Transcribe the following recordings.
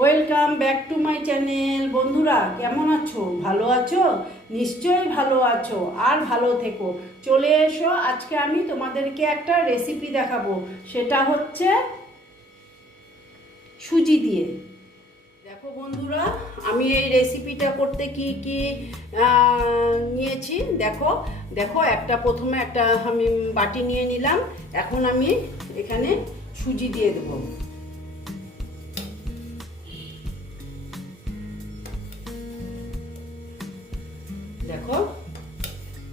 Welcome back to my channel বন্ধুরা, কেমন আছো? ভালো আছো? নিশ্চয়ই ভালো আছো আর ভালো থেকো। চলে এসো, আজকে আমি তোমাদেরকে একটা রেসিপি দেখাবো। সেটা হচ্ছে সুজি দিয়ে। দেখো বন্ধুরা, আমি এই রেসিপিটা করতে কি কি নিয়েছি। দেখো দেখো, একটা প্রথমে একটা আমি বাটি নিয়ে নিলাম। এখন আমি এখানে সুজি দিয়ে দেবো। দেখো,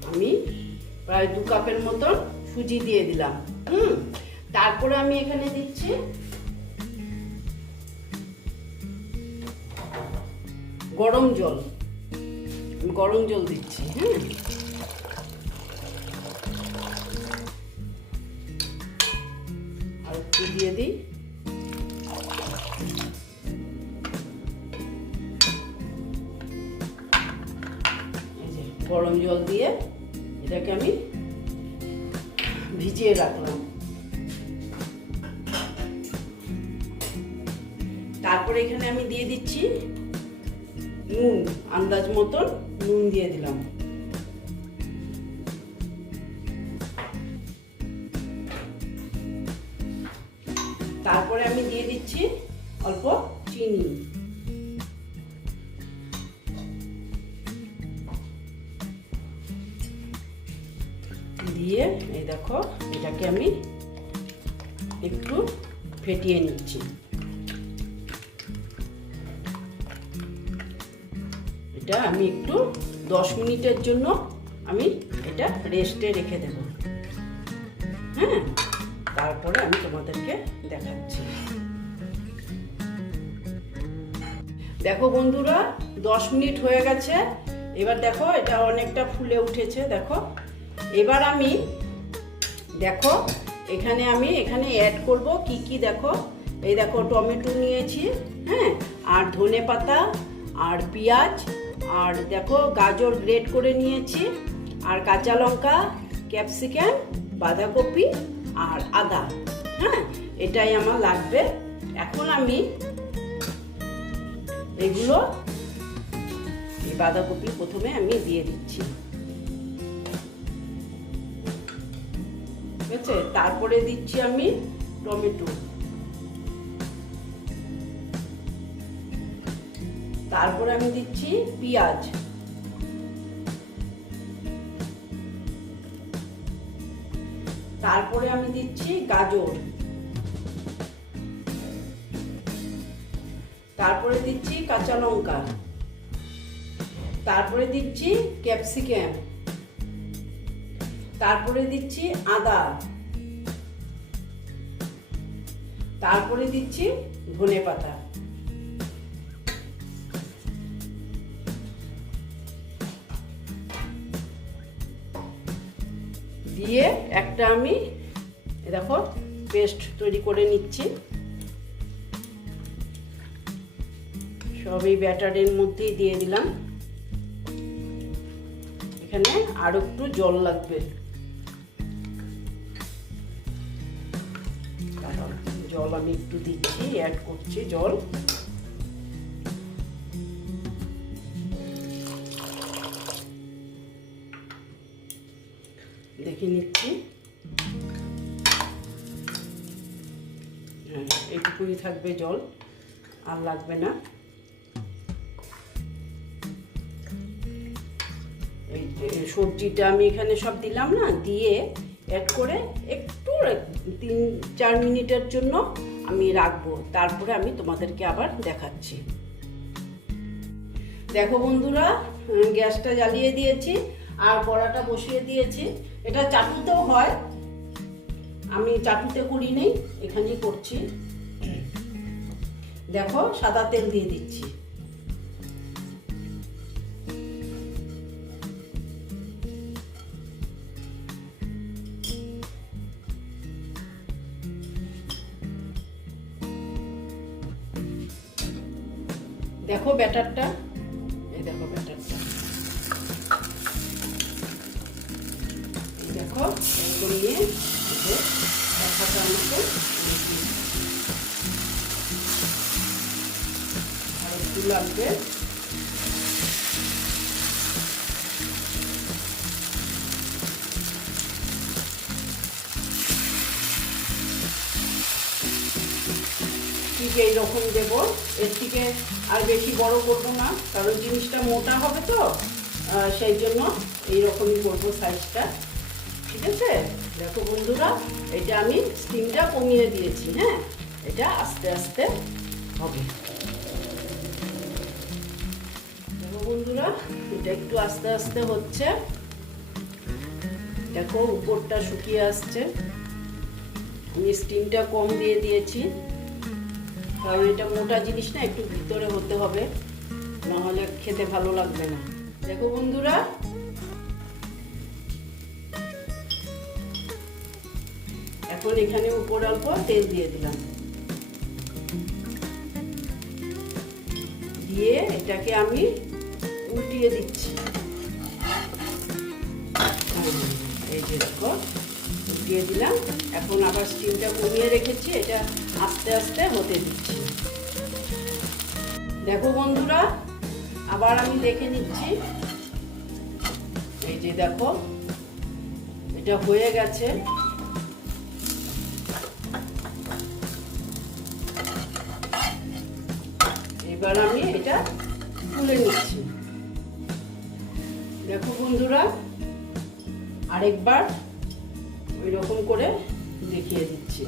আমি প্রায় দু কাপের মতন সুজি দিয়ে দিলাম, হুম? তারপরে আমি এখানে দিচ্ছি গরম জল। গরম জল দিচ্ছি হ্যাঁ আর একটু দিয়ে দিই। দিয়ে এটাকে আমি ভিজিয়ে রাখলাম। তারপরে এখানে আমি দিয়ে দিচ্ছি নুন, আন্দাজ মতন নুন দিয়ে দিলাম। তারপরে আমি দিয়ে দিচ্ছি অল্প চিনি। দেখো, এটাকে আমি একটু ফেটিয়ে নিচ্ছি। এটা আমি একটু দশ মিনিটের জন্য আমি এটা রেস্টে রেখে দেব। হ্যাঁ? তারপরে আমি তোমাদেরকে দেখাচ্ছি। দেখো বন্ধুরা, দশ মিনিট হয়ে গেছে। এবার দেখো, এটা অনেকটা ফুলে উঠেছে, দেখো। এবার আমি দেখো, এখানে আমি এখানে অ্যাড করব কি কি দেখো। এই দেখো, টমেটো নিয়েছি হ্যাঁ? আর ধনে পাতা, আর পেঁয়াজ, আর দেখো, গাজর গ্রেট করে নিয়েছি, আর কাঁচা লঙ্কা ক্যাপসিকাম বাঁধাকপি, আর আদা হ্যাঁ? এটাই আমার লাগবে। এখন আমি এগুলো এই বাঁধাকপি প্রথমে আমি দিয়ে দিচ্ছি। আছে তারপরে দিচ্ছি আমি টমেটো। তারপরে আমি দিচ্ছি পেঁয়াজ। তারপরে আমি দিচ্ছি গাজর। তারপরে দিচ্ছি কাঁচা লঙ্কা। তারপরে দিচ্ছি ক্যাপসিকাম। তারপরে দিচ্ছি আদা। তারপরে দিচ্ছি ধনে পাতা। দিয়ে একটা আমি দেখো পেস্ট তৈরি করে নিচ্ছি। সবই ব্যাটারের মধ্যেই দিয়ে দিলাম। এখানে আরও একটু জল লাগবে। জল আমি একটু দিচ্ছি অ্যাড করছি জল। দেখে নিচ্ছি। হ্যাঁ এইটুকুই থাকবে জল, আর লাগবে না। সবজিটা আমি এখানে সব দিলাম না, দিয়ে অ্যাড করে একটু তিন, চার মিনিটের জন্য আমি রাখব। তারপরে আমি তোমাদেরকে আবার দেখাচ্ছি। দেখো বন্ধুরা গ্যাসটা জ্বালিয়ে দিয়েছি আর বড়াটা বসিয়ে দিয়েছি। এটা চাটুতেও হয়। আমি চাটুতে করি নেই, এখানেই করছি। দেখো, সাদা তেল দিয়ে দিচ্ছি। দেখো ব্যাটারটা। এই দেখো ব্যাটারটা। এই দেখো এরকম নিয়ে দেখাটা যে এক হাতের লাগবে ঠিক এইরকম দেবো। এর থেকে আর বেশি বড় করব না, কারণ জিনিসটা মোটা হবে তো সেই জন্য এইরকমই করব সাইজটা ঠিক আছে? দেখো বন্ধুরা, এটা আমি স্টিমটা কমিয়ে দিয়েছি হ্যাঁ? এটা আস্তে আস্তে হবে। দেখো বন্ধুরা, এটা একটু আস্তে আস্তে হচ্ছে। দেখো, উপরটা শুকিয়ে আসছে। আমি স্টিমটা কম দিয়ে দিয়েছি। কারণ এটা মোটা জিনিস না, একটু ভিতরে হতে হবে, নাহলে খেতে ভালো লাগবে না। দেখো বন্ধুরা। এখন এখানে উপর অল্প তেল দিয়ে দিলাম। দিয়ে এটাকে আমি উল্টিয়ে দিচ্ছি। এই যে দেখো। উল্টিয়ে দিলাম। এখন আবার স্টিমটা কমিয়ে রেখেছি, এটা আস্তে আস্তে হতে দিচ্ছি। দেখো বন্ধুরা, আবার আমি দেখে নিচ্ছি। এই যে দেখো, এটা হয়ে গেছে। এবার আমি এটা তুলে নিচ্ছি। দেখো বন্ধুরা, আরেকবার ওই রকম করে দেখিয়ে দিচ্ছি।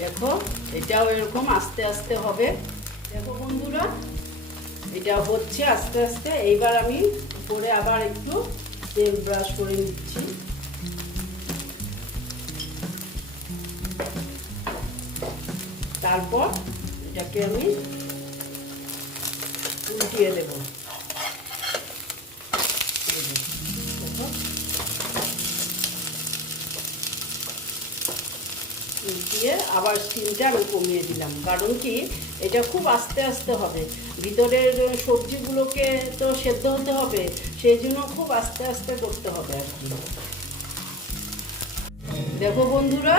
দেখো, এটাও এরকম আস্তে আস্তে হবে। দেখো বন্ধুরা এটা হচ্ছে আস্তে আস্তে। এইবার আমি উপরে আবার একটু তেল ব্রাশ করে নিচ্ছি। তারপর এটাকে আমি উল্টিয়ে দেবো। দিয়ে আবার স্টিমটা আমি কমিয়ে দিলাম। কারণ কি, এটা খুব আস্তে আস্তে হবে। ভিতরের সবজিগুলোকে তো সেদ্ধ হতে হবে সেই জন্য খুব আস্তে আস্তে করতে হবে আর কি। দেখো বন্ধুরা,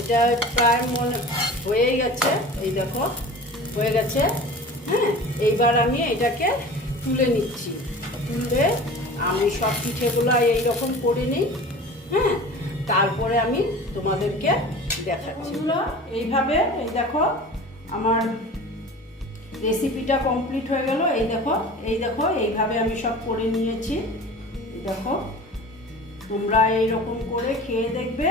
এটা প্রায় মনে হয়েই গেছে, এই দেখো, হয়ে গেছে। হ্যাঁ এইবার আমি এটাকে তুলে নিচ্ছি। তুলে আমি সব পিঠেগুলো এইরকম করে নিই। হ্যাঁ তারপরে আমি তোমাদেরকে দেখাচ্ছি। এইভাবে, এই দেখো, আমার রেসিপিটা কমপ্লিট হয়ে গেল। এই দেখো এই দেখো, এইভাবে আমি সব করে নিয়েছি। দেখো, তোমরা এইরকম করে খেয়ে দেখবে।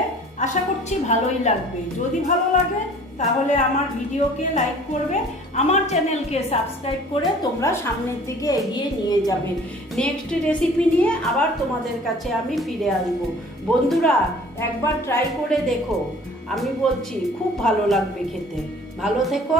আশা করছি ভালোই লাগবে। যদি ভালো লাগে, তাহলে আমার ভিডিওকে লাইক করবে, আমার চ্যানেলকে সাবস্ক্রাইব করে তোমরা সামনের দিকে এগিয়ে নিয়ে যাবে। নেক্সট রেসিপি নিয়ে আবার তোমাদের কাছে আমি ফিরে আসব। বন্ধুরা, একবার ট্রাই করে দেখো। আমি বলছি খুব ভালো লাগবে খেতে। ভালো থেকো।